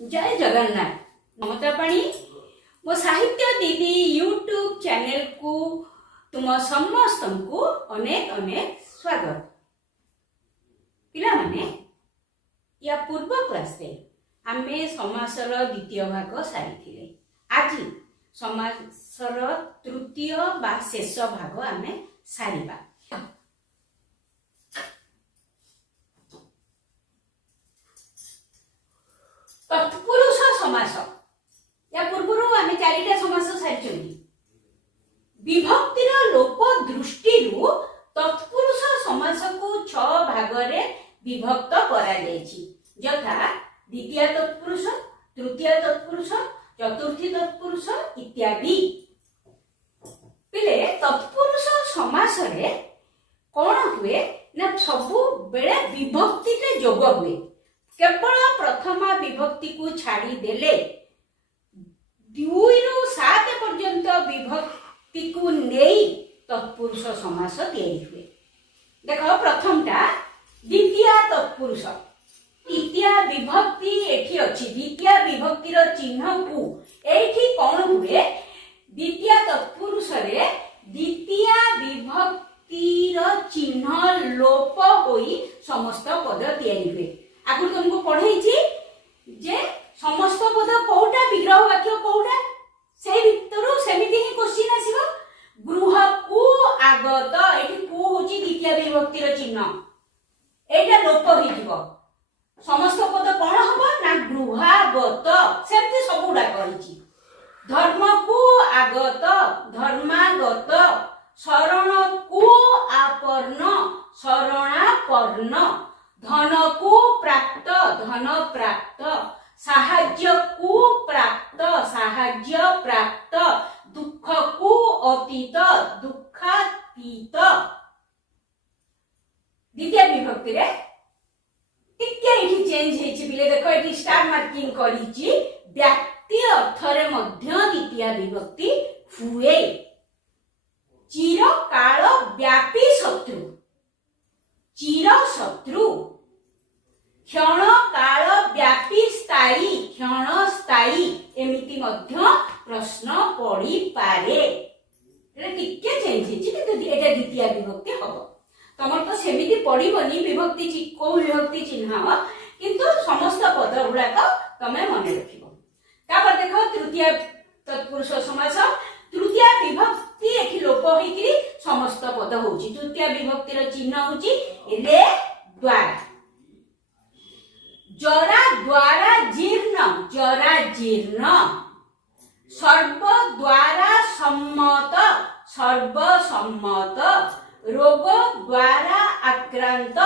जय जगन्नाथ। ममता पाणी मो साहित्य दीदी यूट्यूब चैनल को तुम समस्त को अनेक अनेक स्वागत। पिला माने या पूर्व क्लास रे आमे समासर द्वितीय भाग सारी आज समासर तृतीय बा शेष भाग आमे सारिबा। तत्पुरुष समास या पूर्व आमे चारिटा समास सारी विभक्तिर लोप दृष्टि तत्पुरुष समास को 6 भाग रे विभक्त करा जायछि, यथा द्वितीय तत्पुरुष, तृतीय तत्पुरुष, चतुर्थी तत्पुरुष इत्यादि। पिले तत्पुरुष समास रे कोन हुए ना सबु बेले विभक्ति रे जोग हुए। केवल प्रथम विभक्ति को छाड़ी देले 2 रु 7 पर्यंत विभक्ति को नहीं तत्पुरुष समास तैयारी हुए। देखो प्रथमटा द्वितीय तत्पुरुष, तृतीय विभक्ति एठी अछि, द्वितीय विभक्तिर चिन्ह को एठी कोन हुए द्वितीय तत्पुरुष रे द्वितीय विभक्तिर चिन्ह लोप होई समस्त पद तैयारी हुए। आगु तुमको पढ़ाई जे समस्त पद कोटा विग्रह वाक्य कोटा से भितरु सेमिति ही क्वेश्चन आसीबो। गृह को आगत एठी को होची द्वितीय विभक्तिर चिन्ह, एटा लोप होई जिवो। समस्त पद कोन हबो ना गृहागत, सेमति सबुडा कहिची। धर्म को आगत, धर्मागत, शरण को आपर्ण, शरणापर्ण, धन को प्राप्त, धन प्राप्त, साहाय्य को प्राप्त, साहाय्य प्राप्त, दुख को अतीत, दुखातीत। द्वितीय विभक्ति रे टिके इठी चेंज हेछि बिले देखो एठी स्टार मार्किंग करिछि। व्यक्ति अर्थ रे मध्य द्वितीय विभक्ति हुए। चिर काल व्यापी शत्रु, चिर शत्रु, क्षण काल व्यापी स्थायी, क्षण स्थायी एमिति मध्य प्रश्न पड़ी पारे। एटा टिके चेंज हेछि किंतु एटा द्वितीय विभक्ति हबो। तमर तो सेमिति पड़िबनी विभक्ति को विभक्ति चिन्ह, किंतु समस्त पद गुड़ाक तमे मने रखिबो। तापर देखो तृतीय तत्पुरुष समास, तृतीय विभक्ति एठी लोप होइकरी समस्त पद होउची। तृतीय विभक्तिर चिन्ह होउची रे द्वारा। जरा द्वारा जीर्ण, जरा जीर्ण, सर्व द्वारा सम्मत, सर्वसम्मत, रोग द्वारा आक्रांत,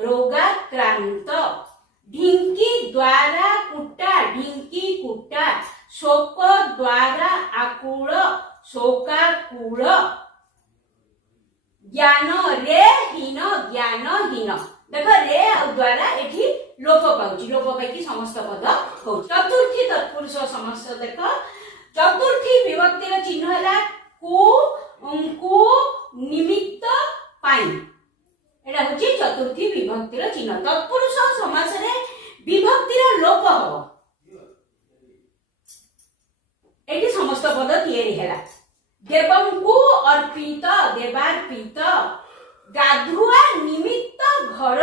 रोगाक्रांत, ढिंकी द्वारा कुटा, ढिंकी कुटा, शोक द्वारा आकुल, शोकाकुल, ज्ञान रे हीन, ज्ञानहीन। देखो रे द्वारा एठी लोप पाउची, लोप पाइकी समस्त पद हो। चतुर्थी तत्पुरुष समास देखो, चतुर्थी विभक्तिर चिन्ह हला को निमित्त पाई, एटा होची चतुर्थी विभक्तिर चिन्ह। तत्पुरुष समास रे विभक्तिर लोप हो, एठी समस्त पद तैयारी हैला। देवं को अर्पित, देवार्पित, गाधुआ निमित्त घर,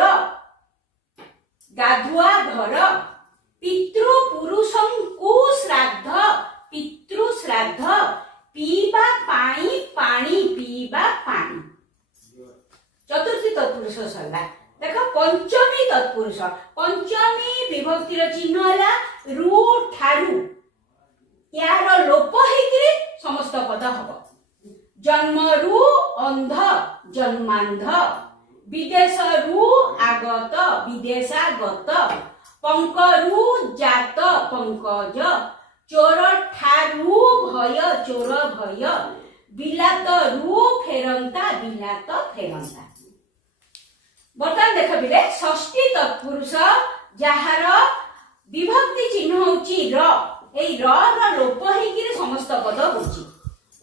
गाधुआ घर, पितृ पुरुषं को श्राद्ध, पितृ श्राद्ध, पीबा पानी, पानी पीबा पानी। चतुर्थी तत्पुरुष सरला। देखो पंचमी तत्पुरुष, पंचमी विभक्तिर चिन्ह हला रु ठारू, यार लोप हेकरी समस्त पद हबो। जन्मरु अंध, जन्मांध, विदेशरु आगत, विदेशागत, पंकरु जात, पंकज, चोर ठारू भय, चोर भय, बिलातरु फेरंता, बिलात फेरंता। बर्तमान देख बिले षष्ठी तत्पुरुष जहार विभक्ति चिन्ह होची र, एई र लोप हेकरी समस्त पद होची।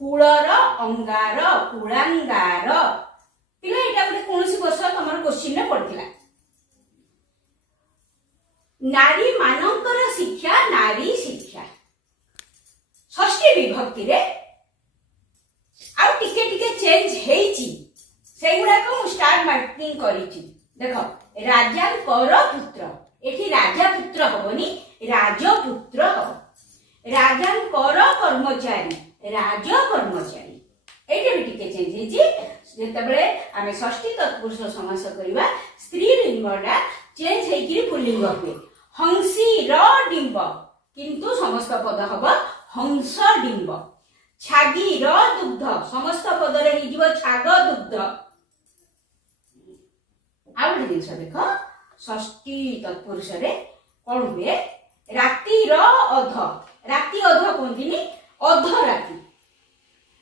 कूलर अंगार, कूलांगार। पिला एटा गोटे कोनोसी वर्ष तमर क्वेश्चन ने पड़थिला। नारी मानकर शिक्षा नारी शिक्षा षष्ठी विभक्ति रे आउ टिके टिके चेंज हेची सेगुडा को स्टार मार्किंग करिची देखो राजांकर पुत्र एठी राजा पुत्र होबनी राजपुत्र हो राजांकर कर्मचारी राज कर्मचारी एठी भी टिके चेंज हेची जेतबेले आमे षष्ठी तत्पुरुष समास करिवा स्त्री लिंगडा चेंज हेकी पुल्लिंग हुए हंसी र डिंब किंतु समस्त पद हब हंस डिंब छागी र दुग्ध समस्त पद रे हिजिव छाग दुग्ध आउ गोटे जिनिस देख षष्ठी तत्पुरुष रे कौन हुए राति र अध राति अध कहती अध राति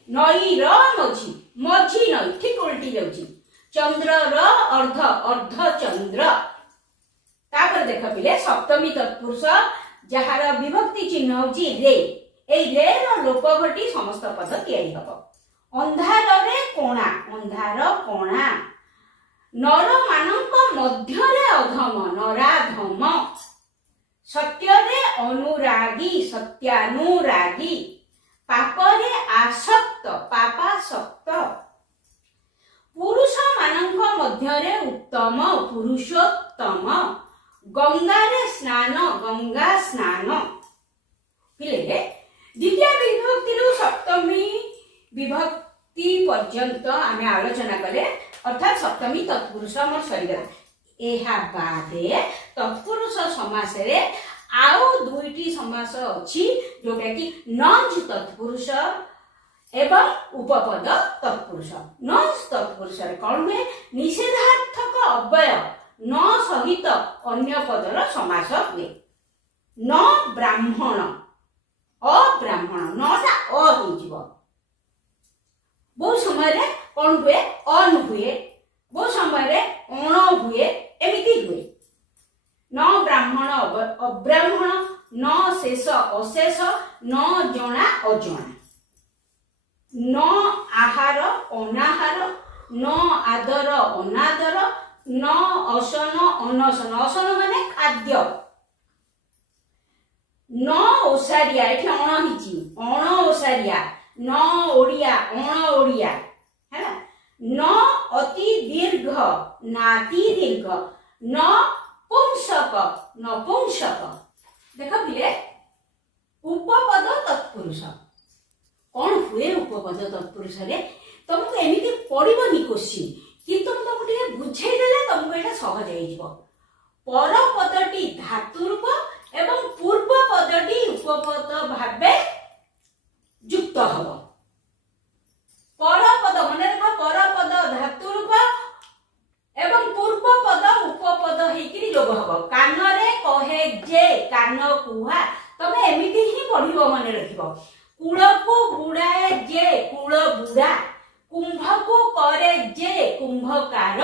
नई र मझी मझी नई ठीक उल्टी जाउची चंद्र र अर्ध अर्ध चंद्र तापर देख पिले सप्तमी तत्पुरुष जहार विभक्ति चिन्ह होची रे ए रे रो लोप घटी समस्त पद तैयारी हबो अंधार रे कोणा अंधार कोणा नर मानक मध्य रे अधम नराधम सत्य रे अनुरागी सत्यानुरागी पाप रे आसक्त पापासक्त पुरुष मानक मध्य रे उत्तम पुरुषोत्तम गंगा रे स्नान गंगा स्नान पिले द्वितीय विभक्ति रु सप्तमी विभक्ति पर्यंत आमे आलोचना कले अर्थात सप्तमी तत्पुरुष हमर सरीगला एहा बादे तत्पुरुष समास रे आउ दुईटी समास अछि जोटा कि नंज तत्पुरुष एवं उपपद तत्पुरुष नंज तत्पुरुष रे कोन हुए निषेधार्थक अव्यय न सहित अन्य पदर समास हुए न ब्राह्मण अब्राह्मण नटा अ होइजिव बहुत समय रे कोन हुए अन हुए बहुत समय रे अण हुए एमिति हुए न ब्राह्मण अब्राह्मण न शेष अशेष न जणा अजणा न आहार अनाहार न आदर अनादर न असन अनसन असन माने खाद्य न ओसारिया एठी अण हिची अण ओसारिया न ओडिया अण ओडिया हैला न अति दीर्घ नाति दीर्घ न पुंसक नपुंसक देख पिले उपपद तत्पुरुष कौन हुए उपपद तत्पुरुष रे तुमको एमिति पड़िबनी क्वेश्चन किंतु तुमको टिके बुझाई देले तुमको एटा सहज होई जिवो पर पदटी धातु रूप एवं पूर्व पदटी उपपद भाबे युक्त हबो पर पद माने देखो पर पद धातु रूप एवं पूर्व पद उपपद हेकिरी जोग हबो कान रे कहे जे कान कुहा तमे एमिति ही पढिबो माने रखिबो कूल को बुड़ाए जे कूल बुड़ा कुंभ को करे जे कुंभकार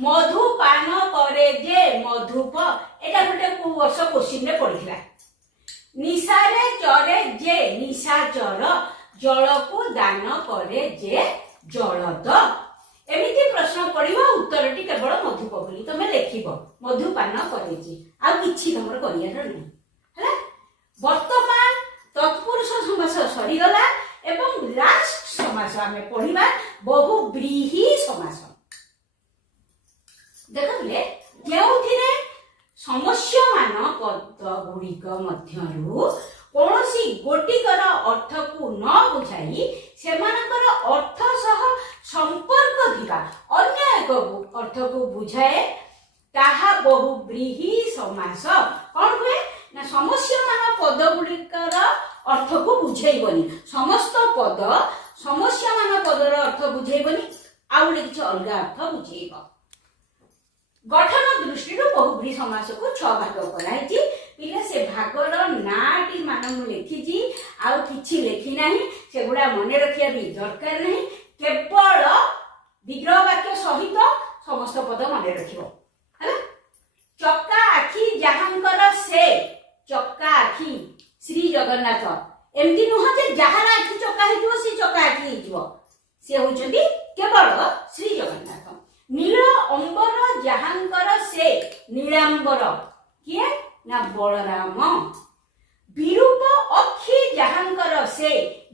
मधुपान करे जे मधुप एटा गोटे को वर्ष क्वेश्चन रे पढिला निशा रे चरे जे निशाचर जल को दान करे जे जलद एमिति प्रश्न पड़िबो उत्तरटी केवल मधुप बोली तमे लेखिबो मधुपान करे जे आ किछि तमर करियार नै हला वर्तमान तत्पुरुष समास सरी गला एवं लास्ट समास आमे पढिबा बहुव्रीहि समास देखले केउथिरे समस्यमान पद गुड़िक मध्यरु कोनोसी गोटिकर अर्थ को न बुझाई सेमानकर अर्थ सह संपर्क थिबा अन्य एक अर्थ को बुझाए ताहा बहुव्रीहि समास कोन हुए ना समस्यमान पद गुड़िकर अर्थ को बुझाइबनी समस्त पद समस्यमान पदर अर्थ बुझाइबनी आउ किछि अलगा अर्थ बुझाइबो गठन दृष्टि बहुव्रीहि समास को 6 भाग कराइछि पिले से भागर नाटी मान मु लिखिछि आउ किछि लिखि नाही सेगुडा मने रखिया भी दरकार नाही केवल विग्रह वाक्य सहित समस्त पद मने रखिबो हैला चक्का आखी जहांकर से चक्का आखी श्री जगन्नाथ एमती नुह जे जहार आखी चक्का हिजो से चक्का आखी हिजो से होचंदी केवल श्री जगन्नाथ नील अंबर जहांकर से नीलांबर किए ना बलराम विरूप अक्षी जहांकर से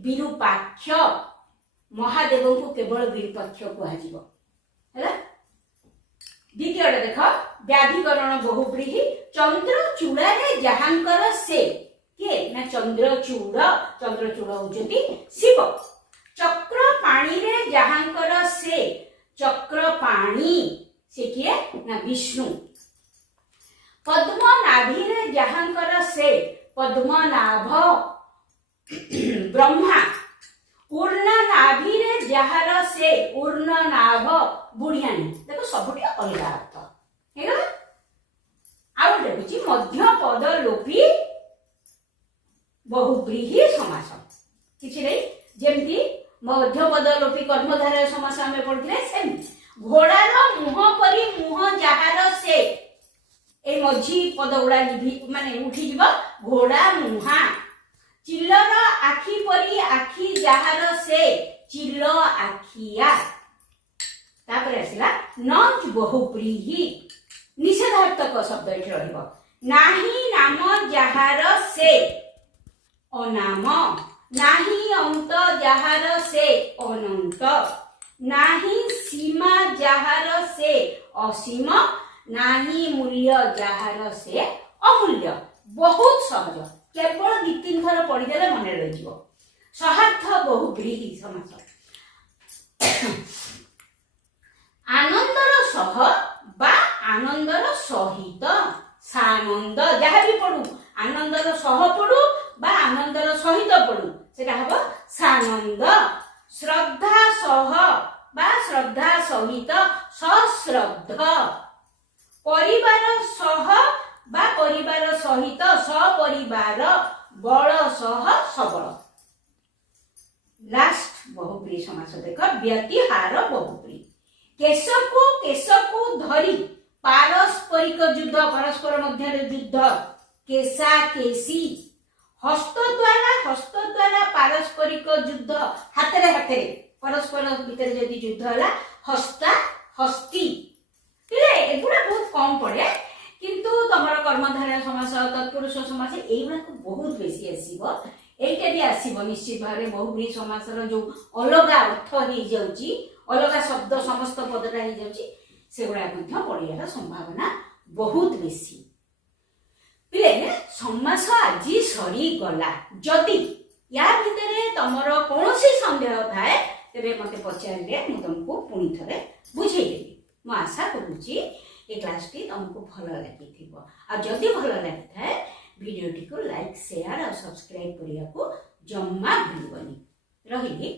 विरूपाक्ष महादेव को केवल विरूपाक्ष कह द्वितीय देख व्याधिकरण बहुव्रीहि चंद्र चूड़ारे जहांकर से किए ना चंद्रचूड़ होउछति शिव चक्र पाणी रे जहांकर से चक्र पाणी से किए ना विष्णु पद्म नाभि रे जहांकर से पद्मनाभ ब्रह्मा पूर्ण नाभि रे जहार से पूर्ण नाभ बुढ़ियानी देखो सबुठी अलग अर्थ हेगला आउ देखुची मध्य पद लोपी बहुव्रीहि समास किछि नै जेमती मध्य पद लोपी कर्मधारय समास हमें पढ़िले सेम घोड़ार मुह परी मुह जहार से ए मझी पद गुड़ा माने उठी जीव घोड़ा मुहा चिल्लर आखि परी आखि जहार से चिल्ल आखिया तापर आसिला नच बहुव्रीहि निषेधार्थक शब्द एठी रहइबो नाही नाम जहार से अनाम नाही अंत जहार से अनंत नाही सीमा जहार से असीम नाही मूल्य जहार से अमूल्य बहुत सहज केवल 2-3 थर पढ़ी देले मन रहि जिवो सहार्थ बहुव्रीहि समास आनंदर सह बा आनंदर सहित सानंद जहाँ भी पढ़ू आनंदर सह पढ़ू बा आनंदर सहित पढ़ू सेटा हबो सानंद श्रद्धा सह बा श्रद्धा सहित सश्रद्ध परिवार सह बा परिवार सहित सपरिवार बल सह सबल लास्ट बहुव्रीहि समास देख व्यतिहार बहुव्रीहि केशकू धरी पारस्परिक युद्ध परस्पर मध्य युद्ध केशा केशी हस्त द्वारा पारस्परिक युद्ध हाथरे हाथरे परस्पर भितर जदि युद्ध हला हस्ता हस्ती एगुड़ा बहुत कम पड़े किंतु तमर कर्मधारय समास तत्पुरुष समास एगुड़ा बहुत बेसी आसीबो एटा भी आसीबो निश्चित भाव बहुव्रीहि समासर जो अलग अर्थ हो जाउची अलग शब्द समस्त पदटा हो जाउची सेगुड़ा मध्य पड़ियार संभावना बहुत बेसी पिले समास आज सरी गला जदि या भितरे तमर कोनोसी संदेह थाए तेबे मते पचारले मु तुमको पुणी थरे बुझेइदेबी मु आशा करूची ए क्लास टी तुमको भल लागिथिबो आ जदि भल लागिथाए वीडियो टी को लाइक शेयर और सब्सक्राइब करिया को जम्मा भूलबनी रहिली।